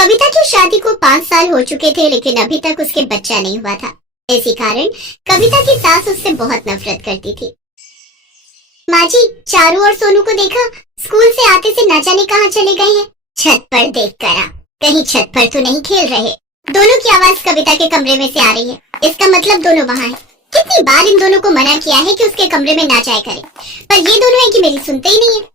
कविता की शादी को 5 साल हो चुके थे, लेकिन अभी तक उसके बच्चा नहीं हुआ था। इसी कारण कविता की सास उससे बहुत नफरत करती थी। माँ जी, चारू और सोनू को देखा? स्कूल से आते से न जाने कहाँ चले गए हैं। छत पर देख कर आ, कहीं छत पर तो नहीं खेल रहे। दोनों की आवाज कविता के कमरे में से आ रही है। इसका मतलब दोनों वहाँ हैं। कितनी बार इन दोनों को मना किया है कि उसके कमरे में ना जाया करें, पर ये दोनों है कि मेरी सुनते ही नहीं है।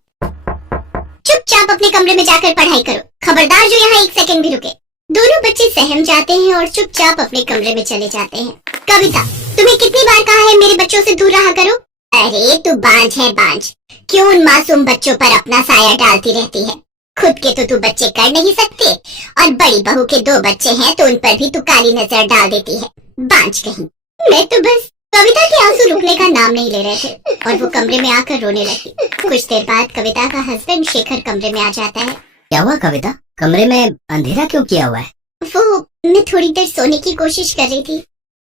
चुपचाप अपने कमरे में जाकर पढ़ाई करो, खबरदार जो यहाँ 1 सेकंड भी रुके। दोनों बच्चे सहम जाते हैं और चुपचाप अपने कमरे में चले जाते हैं। कविता, तुम्हें कितनी बार कहा है मेरे बच्चों से दूर रहा करो? अरे तू बांझ है बांझ, क्यों उन मासूम बच्चों पर अपना साया डालती रहती है? खुद के तो तू बच्चे कर नहीं सकते, और बड़ी बहू के 2 बच्चे हैं तो उन पर भी तू काली नजर डाल देती है। बांझ कहीं। मैं तो बस। कविता के आंसू रुकने का नाम नहीं ले रहे थे और वो कमरे में आकर रोने लगी। कुछ देर बाद कविता का हस्बैंड शेखर कमरे में आ जाता है। क्या हुआ कविता, कमरे में अंधेरा क्यों किया हुआ है? वो मैं थोड़ी देर सोने की कोशिश कर रही थी,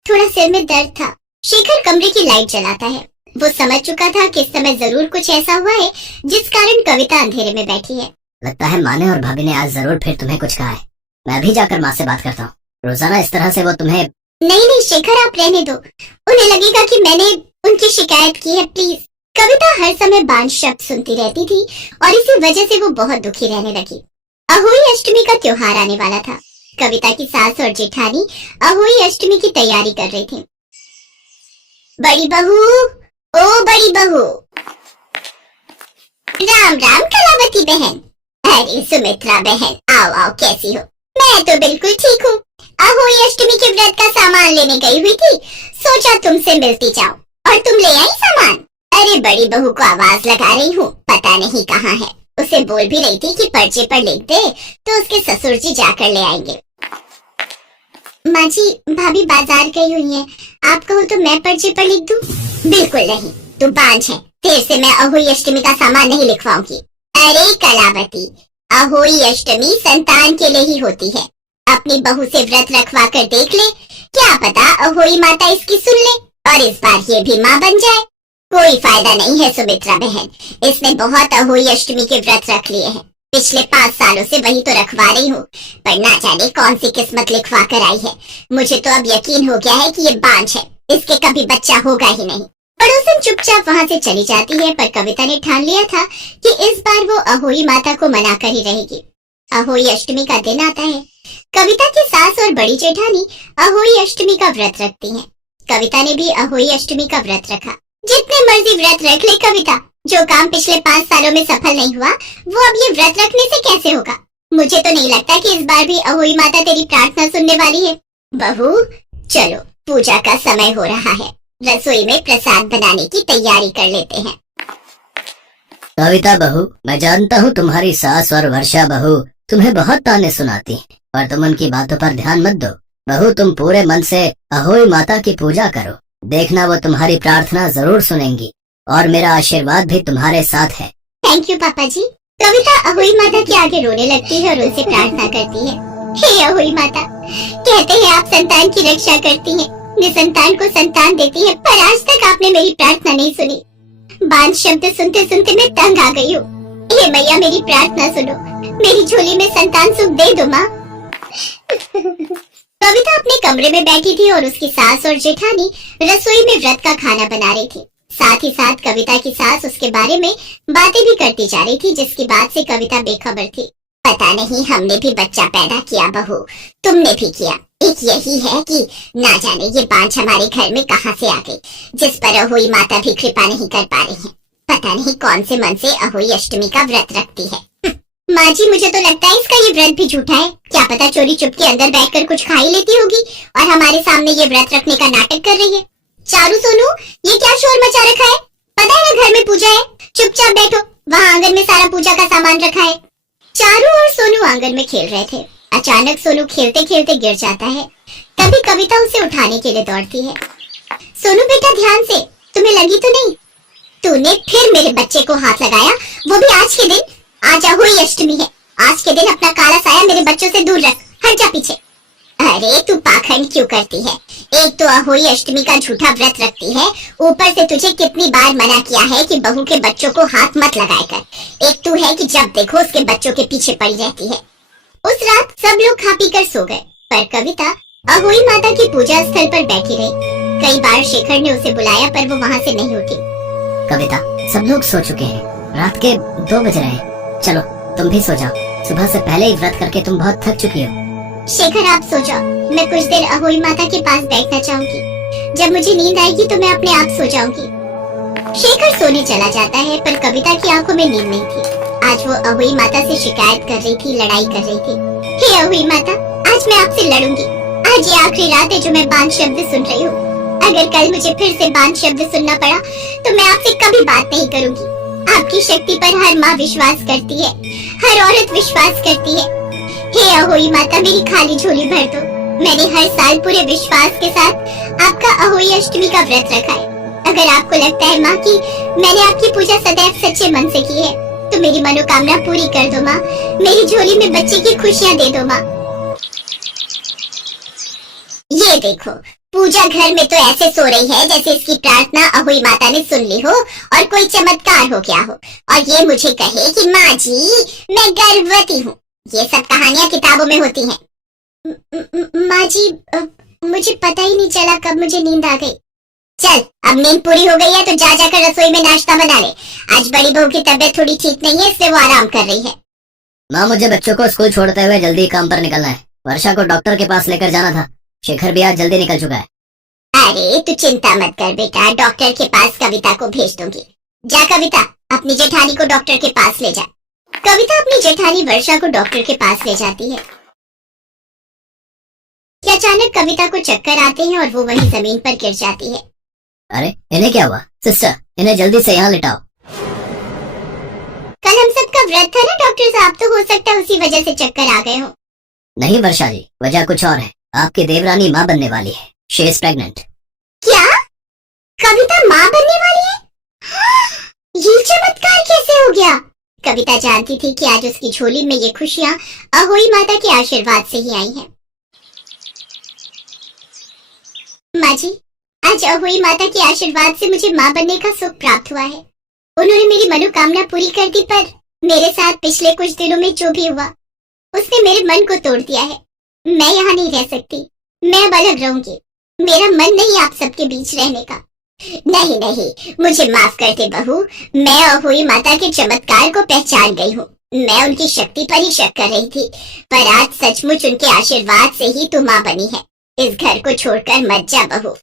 थोड़ा सिर में दर्द था। शेखर कमरे की लाइट जलाता है। वो समझ चुका था कि इस समय जरूर कुछ ऐसा हुआ है जिस कारण कविता अंधेरे में बैठी है। लगता है माँ ने और भाभी ने आज जरूर फिर तुम्हें कुछ कहा है। मैं अभी जाकर माँ से बात करता हूँ। रोजाना इस तरह से वो तुम्हें। नहीं शेखर, आप रहने दो। उन्हें लगेगा कि मैंने उनकी शिकायत की है, प्लीज। कविता हर समय बांझ शब्द सुनती रहती थी और इसी वजह से वो बहुत दुखी रहने लगी। अहोई अष्टमी का त्योहार आने वाला था। कविता की सास और जेठानी अहोई अष्टमी की तैयारी कर रही थी। बड़ी बहू, ओ बड़ी बहू। राम राम कलावती बहन। अरे सुमित्रा बहन, आओ आओ, कैसी हो? मैं तो बिल्कुल ठीक हूँ। अहोई अष्टमी के व्रत का सामान लेने गई हुई थी, सोचा तुमसे मिलती जाऊं। और तुम ले आई सामान? अरे बड़ी बहू को आवाज लगा रही हूँ, पता नहीं कहाँ है। उसे बोल भी रही थी कि पर्चे पर लिख दे तो उसके ससुर जी जाकर ले आएंगे। माँ जी, भाभी बाजार गई हुई है, आप कहो तो मैं पर्चे पर लिख दूं? बिल्कुल नहीं, तू बांझ है। तेरे से मैं अहोई अष्टमी का सामान नहीं लिखवाऊंगी। अरे कलावती, अहोई अष्टमी संतान के लिए ही होती है। अपनी बहू से व्रत रखवा कर देख ले, क्या पता अहोई माता इसकी सुन ले और इस बार ये भी माँ बन जाए। कोई फायदा नहीं है सुमित्रा बहन, इसने बहुत अहोई अष्टमी के व्रत रख लिए हैं। पिछले 5 सालों से वही तो रखवा रही हूँ, पर ना जाने कौन सी किस्मत लिखवा कर आई है। मुझे तो अब यकीन हो गया है कि ये बांझ है, इसके कभी बच्चा होगा ही नहीं। पड़ोसन चुपचाप वहाँ से चली जाती है, पर कविता ने ठान लिया था कि इस बार वो अहोई माता को मनाकर ही रहेगी। अहोई अष्टमी का दिन आता है। कविता की सास और बड़ी जेठानी अहोई अष्टमी का व्रत रखती हैं। कविता ने भी अहोई अष्टमी का व्रत रखा। जितने मर्जी व्रत रख ले कविता, जो काम पिछले 5 सालों में सफल नहीं हुआ वो अब ये व्रत रखने से कैसे होगा? मुझे तो नहीं लगता कि इस बार भी अहोई माता तेरी प्रार्थना सुनने वाली है। बहू चलो, पूजा का समय हो रहा है, रसोई में प्रसाद बनाने की तैयारी कर लेते हैं। कविता बहू, मैं जानता हूँ तुम्हारी सास और वर्षा बहू तुम्हें बहुत ताने सुनाती हैं, पर तुम उनकी बातों पर ध्यान मत दो। बहू, तुम पूरे मन से अहोई माता की पूजा करो, देखना वो तुम्हारी प्रार्थना जरूर सुनेंगी और मेरा आशीर्वाद भी तुम्हारे साथ है। थैंक यू पापा जी। कविता अहोई माता के आगे रोने लगती है और उनसे प्रार्थना करती है। हे अहोई माता, कहते हैं आप संतान की रक्षा करती हैं, निसंतान को संतान देती है, पर आज तक आपने मेरी प्रार्थना नहीं सुनी। बांझ शब्द सुनते सुनते मैं तंग आ गई हूँ। हे मैया, मेरी प्रार्थना सुनो, मेरी झोली में संतान सुख दे दो माँ। कविता अपने कमरे में बैठी थी और उसकी सास और जेठानी रसोई में व्रत का खाना बना रही थी। साथ ही साथ कविता की सास उसके बारे में बातें भी करती जा रही थी, जिसकी बात से कविता बेखबर थी। पता नहीं, हमने भी बच्चा पैदा किया बहू, तुमने भी किया। एक यही है कि ना जाने ये बांझ हमारे घर में कहाँ से आ गई, जिस पर अहोई माता भी कृपा नहीं कर पा रही है। पता नहीं कौन से मन से अहोई अष्टमी का व्रत रखती है। माँ जी, मुझे तो लगता है इसका ये व्रत भी झूठा है। क्या पता चोरी चुपके अंदर बैठकर कुछ खा ही लेती होगी और हमारे सामने ये व्रत रखने का नाटक कर रही है। चारू, सोनू, ये क्या शोर मचा रखा है? पता है ना घर में पूजा है, चुपचाप बैठो, वहाँ आंगन में सारा पूजा का सामान रखा है। चारू और सोनू आंगन में खेल रहे थे। अचानक सोनू खेलते खेलते गिर जाता है। तभी कविता उसे उठाने के लिए दौड़ती है। सोनू बेटा, ध्यान से, तुम्हें लगी तो नहीं? तूने फिर मेरे बच्चे को हाथ लगाया, वो भी आज के दिन। आज अहोई अष्टमी है, आज के दिन अपना काला साया मेरे बच्चों से दूर रख, हट जा पीछे। अरे तू पाखंड क्यों करती है? एक तो अहोई अष्टमी का झूठा व्रत रखती है, ऊपर से तुझे कितनी बार मना किया है कि बहू के बच्चों को हाथ मत लगाया कर। एक तू है कि जब देखो उसके बच्चों के पीछे पड़ी रहती है। उस रात सब लोग खा पी कर सो गए, पर कविता अहोई माता की पूजा स्थल पर बैठी रही। कई बार शेखर ने उसे बुलाया पर वो वहाँ से नहीं उठी। कविता, सब लोग सो चुके हैं, रात के 2 बज रहे हैं, चलो तुम भी सो जाओ, सुबह से पहले ही व्रत करके तुम बहुत थक चुकी हो। शेखर आप सो जाओ, मैं कुछ देर अहोई माता के पास बैठना चाहूंगी, जब मुझे नींद आएगी तो मैं अपने आप सो जाऊंगी। शेखर सोने चला जाता है पर कविता की आंखों में नींद नहीं थी। आज वो अहोई माता से शिकायत कर रही थी, लड़ाई कर रही थी। हे अहोई माता, आज मैं आपसे लड़ूंगी, आज ये आखिरी रात है जो मैं बांध शब्द सुन रही हूँ। अगर कल मुझे फिर से बांध शब्द सुनना पड़ा तो मैं आपसे कभी बात नहीं करूंगी। आपकी शक्ति पर हर माँ विश्वास करती है, हर औरत विश्वास करती है। हे अहोई माता, मेरी खाली झोली भर दो। मैंने हर साल पूरे विश्वास के साथ आपका अहोई अष्टमी का व्रत रखा है। अगर आपको लगता है माँ कि मैंने आपकी पूजा सदैव सच्चे मन से की है तो मेरी मनोकामना पूरी कर दो माँ। मेरी झोली में बच्चे की खुशियाँ दे दो माँ। ये देखो, पूजा घर में तो ऐसे सो रही है जैसे इसकी प्रार्थना अहोई माता ने सुन ली हो और कोई चमत्कार हो गया हो, और ये मुझे कहे कि माँ जी मैं गर्भवती हूँ। ये सब कहानियाँ किताबों में होती हैं। माँ जी, मुझे पता ही नहीं चला कब मुझे नींद आ गई। चल, अब नींद पूरी हो गई है तो जा जाकर रसोई में नाश्ता बना ले। आज बड़ी बहू की तबीयत थोड़ी ठीक नहीं है, इसलिए वो आराम कर रही है। माँ, मुझे बच्चों को स्कूल छोड़ते हुए जल्दी काम पर निकलना है। वर्षा को डॉक्टर के पास लेकर जाना था। शेखर भी आज जल्दी निकल चुका है। अरे तू चिंता मत कर बेटा, डॉक्टर के पास कविता को भेज दूंगी। जा कविता, अपनी जेठानी को डॉक्टर के पास ले जा। कविता अपनी जेठानी वर्षा को डॉक्टर के पास ले जाती है कि अचानक कविता को चक्कर आते हैं और वो वहीं जमीन पर गिर जाती है। अरे इन्हें क्या हुआ? सिस्टर, इन्हें जल्दी से यहाँ लिटाओ। कल हम सबका व्रत था ना डॉक्टर साहब, तो हो सकता है उसी वजह से चक्कर आ गए हो। नहीं वर्षा जी, वजह कुछ और है। आपकी देवरानी माँ बनने वाली है। She is pregnant. क्या? कविता माँ बनने वाली है? ये चमत्कार कैसे हो गया? कविता जानती थी कि आज उसकी झोली में ये खुशियाँ अहोई माता के आशीर्वाद से ही आई हैं। माँ जी, आज अहोई माता के आशीर्वाद से मुझे माँ बनने का सुख प्राप्त हुआ है। उन्होंने मेरी मनोकामना पूरी कर दी, पर मेरे साथ पिछले कुछ दिनों में जो भी हुआ उसने मेरे मन को तोड़ दिया है। मैं यहाँ नहीं रह सकती, मैं अब अलग रहूंगी। मेरा मन नहीं आप सबके बीच रहने का। नहीं नहीं, मुझे माफ कर दे बहू, मैं अहोई माता के चमत्कार को पहचान गई हूँ। मैं उनकी शक्ति पर ही शक कर रही थी, पर आज सचमुच उनके आशीर्वाद से ही तू माँ बनी है। इस घर को छोड़कर मत जा बहू।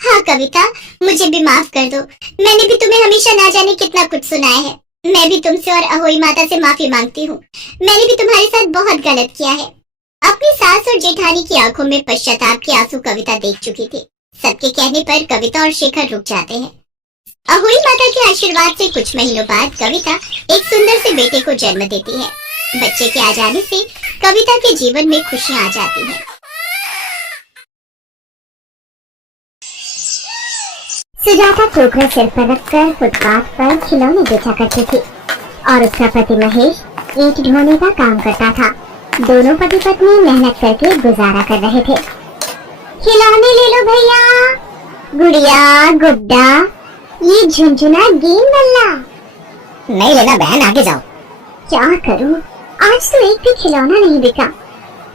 हाँ कविता, मुझे भी माफ कर दो। मैंने भी तुम्हें हमेशा ना जाने कितना कुछ सुनाया है। मैं भी तुमसे और अहोई माता से माफी मांगती हूँ। मैंने भी तुम्हारे साथ बहुत गलत किया है। अपनी सास और जेठानी की आंखों में पश्चाताप के आंसू कविता देख चुकी थी। सबके कहने पर कविता और शेखर रुक जाते हैं। अहोई माता के आशीर्वाद से कुछ महीनों बाद कविता एक सुंदर से बेटे को जन्म देती है। बच्चे के आ जाने से कविता के जीवन में खुशियां आ जाती हैं। सुजाता टोकरा सिर पर रखकर फुटपाथ पर खिलौने बेचा करती थी और उसका पति महेश ईंट ढोने का काम करता था। दोनों पति पत्नी मेहनत करके गुजारा कर रहे थे। खिलौने ले लो भैया, गुड़िया, गुड्डा, ये झुनझुना गेम बल्ला। नहीं लेना बहन, आगे जाओ। क्या करूं, आज तो एक भी खिलौना नहीं बिका।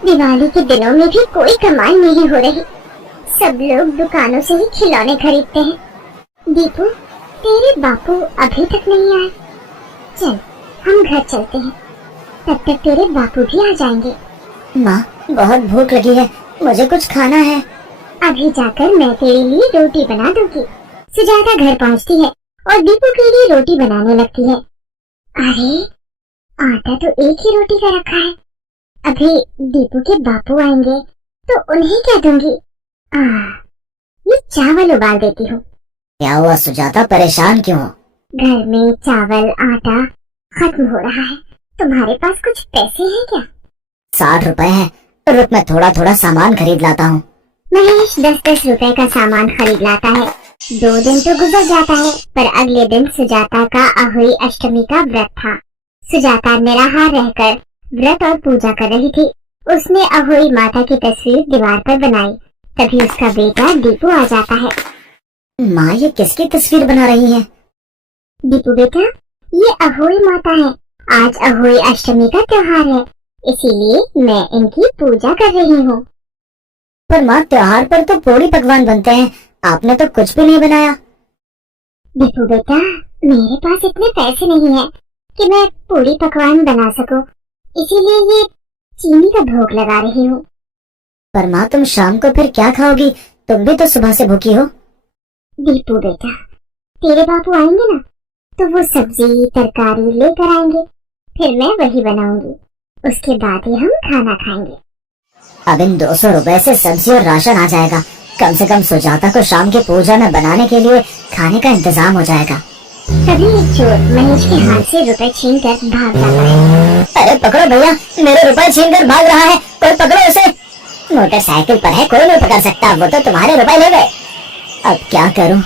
दिवाली के दिनों में भी कोई कमाई नहीं हो रही। सब लोग दुकानों से ही खिलौने खरीदते हैं। दीपू, तेरे बापू अभी तक नहीं आए। चल हम घर चलते हैं, तब तक तेरे बापू भी आ जाएंगे। माँ, बहुत भूख लगी है, मुझे कुछ खाना है। अभी जाकर मैं तेरे लिए रोटी बना दूंगी। सुजाता घर पहुँचती है और दीपू के लिए रोटी बनाने लगती है। अरे आटा तो एक ही रोटी का रखा है। अभी दीपू के बापू आएंगे तो उन्हें क्या दूंगी। ये चावल उबाल देती हूँ। क्या हुआ सुजाता, परेशान क्यों हो? घर में चावल आटा खत्म हो रहा है। तुम्हारे पास कुछ पैसे हैं क्या? 60 रुपए हैं, रुक मैं थोड़ा थोड़ा सामान खरीद लाता हूँ। महेश 10-10 रुपए का सामान खरीद लाता है। 2 दिन तो गुजर जाता है, पर अगले दिन सुजाता का अहोई अष्टमी का व्रत था। सुजाता निराहार रहकर व्रत और पूजा कर रही थी। उसने अहोई माता की तस्वीर दीवार पर बनाई। तभी उसका बेटा दीपू आ जाता है। माँ, ये किसकी तस्वीर बना रही है? दीपू बेटा, ये अहोई माता है। आज अहोई अष्टमी का त्योहार है, इसीलिए मैं इनकी पूजा कर रही हूँ। पर माँ, त्योहार पर तो पूरी पकवान बनते हैं, आपने तो कुछ भी नहीं बनाया। दीपू बेटा, मेरे पास इतने पैसे नहीं है कि मैं पूरी पकवान बना सकूं, इसीलिए ये चीनी का भोग लगा रही हूँ। पर माँ, तुम शाम को फिर क्या खाओगी? तुम भी तो सुबह से भूखी हो। दीपू बेटा, तेरे बापू आएंगे ना, तो वो सब्जी तरकारी लेकर आएंगे, फिर मैं वही बनाऊंगी, उसके बाद ही हम खाना खाएंगे। अब इन 200 रुपए से सब्जी और राशन आ जाएगा। कम से कम सुजाता को शाम की पूजा में बनाने के लिए खाने का इंतजाम हो जाएगा। तभी एक चोर महेश के हाथ से रुपए छीन कर भाग जाता है। अरे पकड़ो भैया, मेरे रुपए छीन कर भाग रहा है, कोई पकड़ो उसे। मोटरसाइकिल पर है, कोई नहीं पकड़ सकता, वो तो तुम्हारे रुपए ले गए। अब क्या करूं?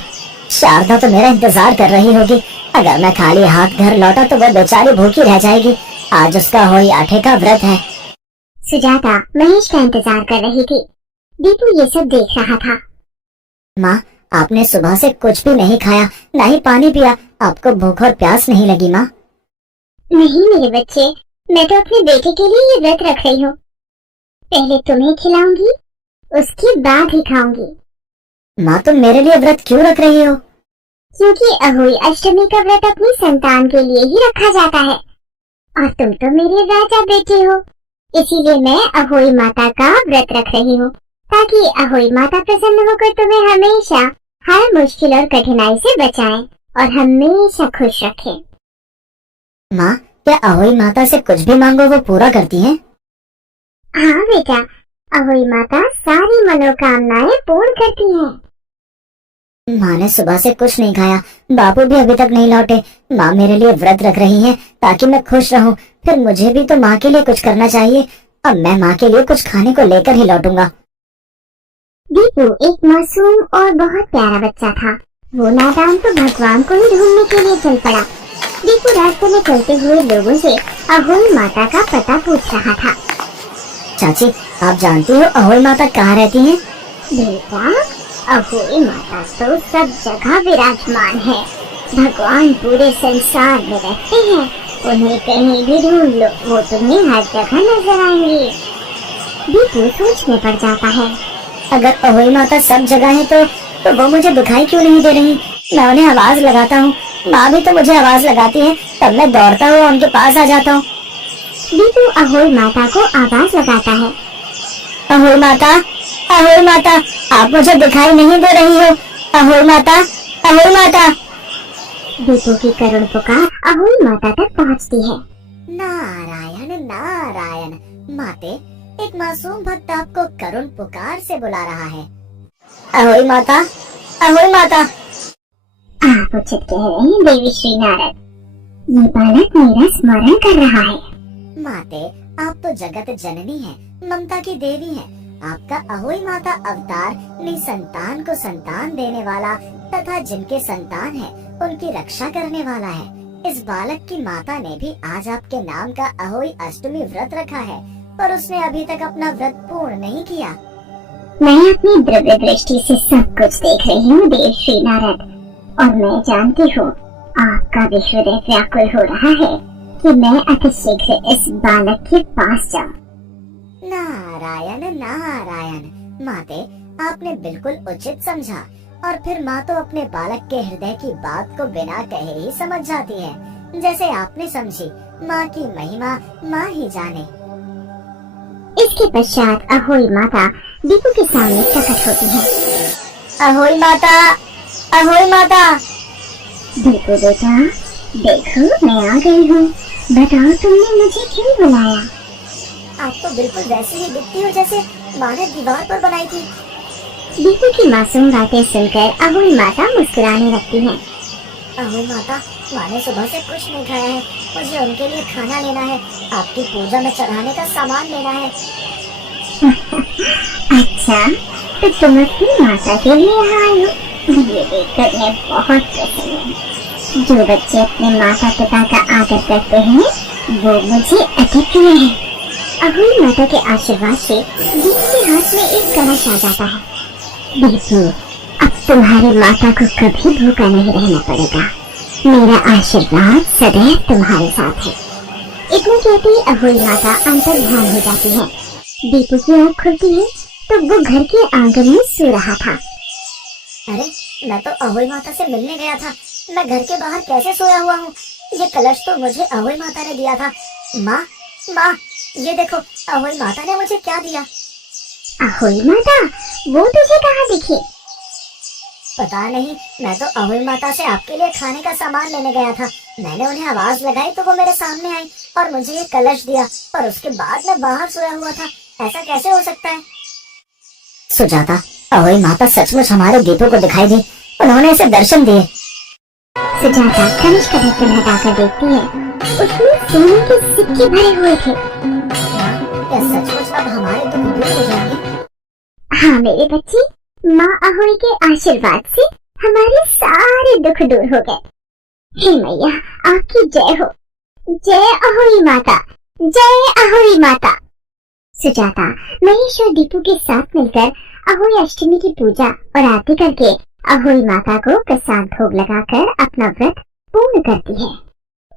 शारदा तो मेरा इंतजार कर रही होगी। अगर मैं खाली हाथ घर लौटा तो वो बेचारी भूखी रह जाएगी। आज उसका होई आठे का व्रत है। सुजाता महेश का इंतजार कर रही थी। दीपू ये सब देख रहा था। माँ, आपने सुबह से कुछ भी नहीं खाया, ना ही पानी पिया। आपको भूख और प्यास नहीं लगी माँ? नहीं मेरे बच्चे, मैं तो अपने बेटे के लिए ये व्रत रख रही हूँ। पहले तुम्हें खिलाऊंगी, उसके बाद ही खाऊंगी। माँ, तुम मेरे लिए व्रत क्यों रख रही हो? क्योंकि अहोई अष्टमी का व्रत अपनी संतान के लिए ही रखा जाता है, और तुम तो मेरे राजा बेटे हो, इसीलिए मैं अहोई माता का व्रत रख रही हूँ, ताकि अहोई माता प्रसन्न होकर तुम्हें हमेशा हर मुश्किल और कठिनाई से बचाएं और हमेशा खुश रखें। माँ, क्या अहोई माता से कुछ भी मांगो वो पूरा करती हैं? हाँ बेटा, अहोई माता सारी मनोकामनाएं पूर्ण करती हैं। माँ ने सुबह से कुछ नहीं खाया, बापू भी अभी तक नहीं लौटे। माँ मेरे लिए व्रत रख रही हैं ताकि मैं खुश रहूं, फिर मुझे भी तो माँ के लिए कुछ करना चाहिए। अब मैं माँ के लिए कुछ खाने को लेकर ही लौटूंगा। दीपू एक मासूम और बहुत प्यारा बच्चा था। वो नादान तो भगवान को ही ढूंढने के लिए चल पड़ा। दीपू रास्ते में चलते हुए लोगों से अहोई माता का पता पूछ रहा था। चाची, आप जानती हो अहोई माता कहाँ रहती हैं? बेटा, अहोई माता तो सब जगह विराजमान है। भगवान पूरे संसार में रहते हैं, उन्हें कहीं भी ढूंढ लो, वो तुम्हें हर जगह नजर आएंगे। दीपू सोच में पड़ जाता है। अगर अहोई माता सब जगह है तो वो मुझे दिखाई क्यों नहीं दे रही? मैं उन्हें आवाज लगाता हूँ, माँ भी तो मुझे आवाज लगाती है, तब मैं दौड़ता हुआ उनके पास आ जाता हूँ। दीपू अहोई माता को आवाज लगाता है। अहोई माता, अहोई माता, आप मुझे दिखाई नहीं दे रही हो। अहोई माता, अहोई माता। दीपू की करुण पुकार अहोई माता तक पहुँचती है। नारायण नारायण। माते, एक मासूम भक्त आपको करुण पुकार से बुला रहा है। अहोई माता, अहोई माता। आप उचित कह रहे हैं देवी श्री नारद, ये बालक मेरा स्मरण कर रहा है। माते, आप तो जगत जननी हैं, ममता की देवी हैं। आपका अहोई माता अवतार निसंतान को संतान देने वाला तथा जिनके संतान है उनकी रक्षा करने वाला है। इस बालक की माता ने भी आज आपके नाम का अहोई अष्टमी व्रत रखा है, पर उसने अभी तक अपना व्रत पूर्ण नहीं किया। मैं अपनी दिव्य दृष्टि से सब कुछ देख रही हूँ देव श्री नारद, और मैं जानती हूँ आपका भी हृदय व्याकुल हो रहा है कि मैं अति शीघ्र इस बालक के पास जाऊँ। नारायण नारायण। माते, आपने बिल्कुल उचित समझा, और फिर माँ तो अपने बालक के हृदय की बात को बिना कहे ही समझ जाती है। जैसे आपने समझी, माँ की महिमा माँ ही जाने। इसके पश्चात अहोई माता दीपू के सामने प्रकट होती है। अहोई माता, अहोई माता। दीपू बेटा, देखो मैं आ गई हूँ, बताओ तुमने मुझे क्यों बुलाया? आप तो बिल्कुल वैसे ही दिखती हो जैसे माँ ने दीवार पर बनाई थी। दीपू की मासूम बातें सुनकर अहोई माता मुस्कुराने लगती हैं। अहोई माता, माँ ने सुबह से कुछ नहीं खाया है, मुझे उनके लिए खाना लेना है, आपकी पूजा में चढ़ाने का सामान लेना है। अच्छा, तो तुम अपनी माता के लिए यहाँ आई हो? ये देखकर मैं बहुत प्रसन्न हूँ। जो बच्चे अपने माता पिता का आदर करते हैं वो मुझे अति प्रिय है। अहोई माता के आशीर्वाद से दीपू के हाथ में एक कलश आ जाता है। दीपू, अब तुम्हारी माता को कभी भूखा नहीं रहना पड़ेगा। मेरा आशीर्वाद सदैव तुम्हारे साथ है। इतना कहते ही अहोई माता अंतर ध्यान हो जाती है। दीपू की आँख खुलती है तो वो घर के आंगन में सो रहा था। अरे मैं तो अहोई माता से मिलने गया था, मैं घर के बाहर कैसे सोया हुआ हूँ? ये कलश तो मुझे अहोई माता ने दिया था। माँ माँ, ये देखो अहोई माता ने मुझे क्या दिया। अहोई माता? वो तुझे कहाँ दिखी? पता नहीं, मैं तो अहोई माता से आपके लिए खाने का सामान लेने गया था। मैंने उन्हें आवाज लगाई तो वो मेरे सामने आई और मुझे ये कलश दिया, और उसके बाद मैं बाहर सोया हुआ था। ऐसा कैसे हो सकता है? सुजाता, अहोई माता सचमुच हमारे दीपू को दिखाई दी, उन्होंने इसे दर्शन दिए। सुजाता कलश का ढक्कन हटाकर देखती है, उसमें सोने के सिक्के भरे हुए थे। क्या सचमुच अब हमारे दुख दूर हो जाएंगे? हाँ मेरे बच्चे, माँ अहोई के आशीर्वाद से हमारे सारे दुख दूर हो गए। हे मैया, आपकी जय हो। जय अहोई माता, जय अहोई माता। सुजाता महेश और दीपू के साथ मिलकर अहोई अष्टमी की पूजा और आरती करके अहोई माता को प्रसाद भोग लगाकर अपना व्रत पूर्ण करती है।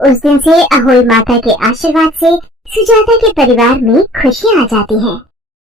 उस दिन से अहोई माता के आशीर्वाद से सुजाता के परिवार में खुशियां आ जाती हैं।